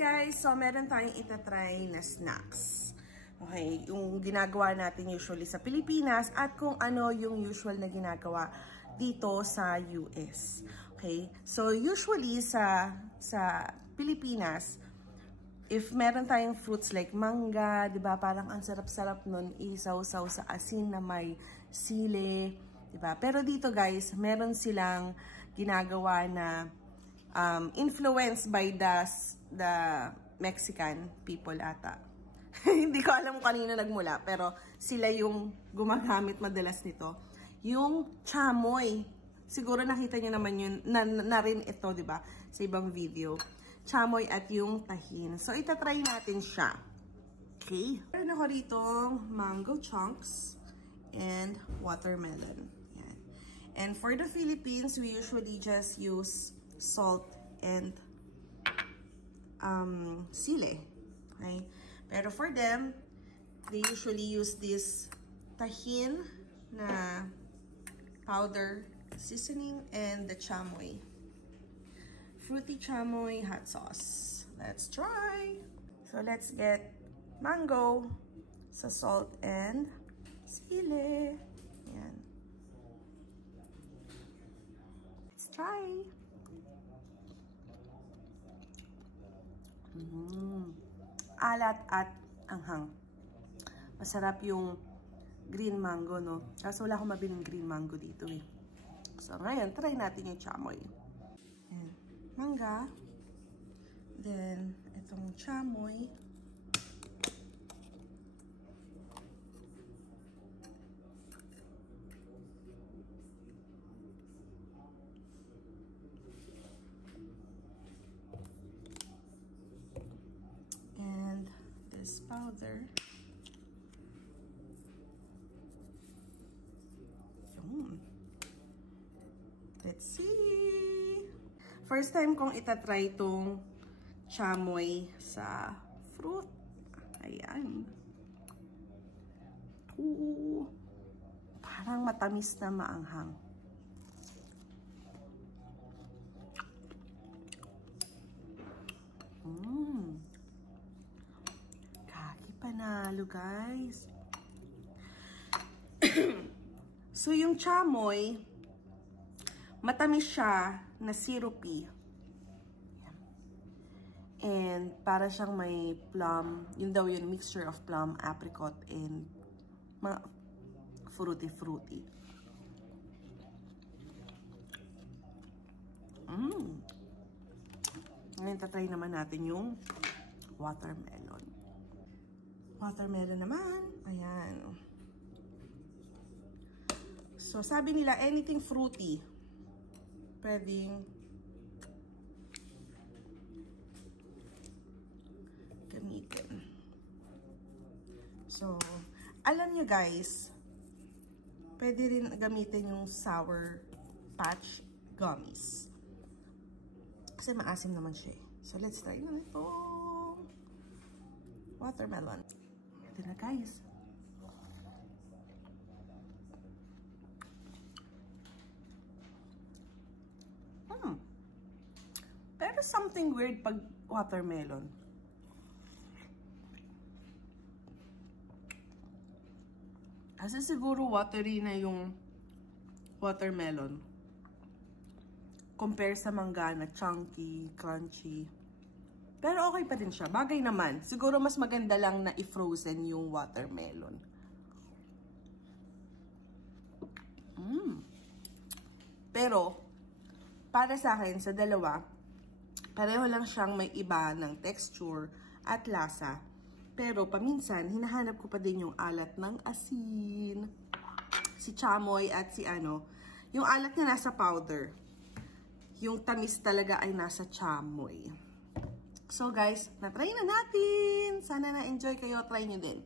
guys! So, meron tayong itatry na snacks. Okay, yung ginagawa natin usually sa Pilipinas at kung ano yung usual na ginagawa dito sa US. Okay, so usually sa Pilipinas, if meron tayong fruits like mangga, di ba, parang ang sarap-sarap nun isaw-saw sa asin na may sili, di ba? Pero dito guys, meron silang ginagawa na influenced by the Mexican people ata. Hindi ko alam kung kanino nagmula, pero sila yung gumagamit madalas nito. Yung chamoy. Siguro nakita niyo naman yun, na rin ito, di ba? Sa ibang video. Chamoy at yung tahin. So, itatry natin siya. Okay. Meron ako rito mango chunks and watermelon. Yan. And for the Philippines, we usually just use salt and sili. Okay? Pero for them, they usually use this tahin na powder seasoning and the chamoy. Fruity chamoy hot sauce. Let's try! So let's get mango sa salt and sili. Yan. Let's try! Alat at anghang. Masarap yung green mango, no? Kaso wala akong mabiling green mango dito, eh. So, ngayon, try natin yung chamoy. Ayan. Mangga. Then, itong chamoy. This powder. Let's see. First time kong itatry itong chamoy sa fruit. Ayan. Ooh, parang matamis na maanghang. Panalo, guys. So, yung chamoy, matamis siya na syrupy. And para siyang may plum, yun daw yun, mixture of plum, apricot, and mga fruity-fruity. Ngayon, tatry naman natin yung watermelon. Watermelon naman. Ayan. So, sabi nila, anything fruity. Pwedeng gamitin. So, alam nyo guys, pwede rin gamitin yung Sour Patch Gummies. Kasi maasim naman siya. So, let's try na ito. Watermelon. Ito na guys. Pero something weird pag watermelon. Kasi siguro watery na yung watermelon. Compare sa mangga na chunky, crunchy. Pero okay pa din siya. Bagay naman. Siguro mas maganda lang na i-frozen yung watermelon. Pero, para sa akin, sa dalawa, pareho lang siyang may iba ng texture at lasa. Pero, paminsan, hinahanap ko pa din yung alat ng asin. Si chamoy at si yung alat niya nasa powder. Yung tamis talaga ay nasa chamoy. So guys, na-try na natin. Sana na-enjoy kayo. Try nyo din.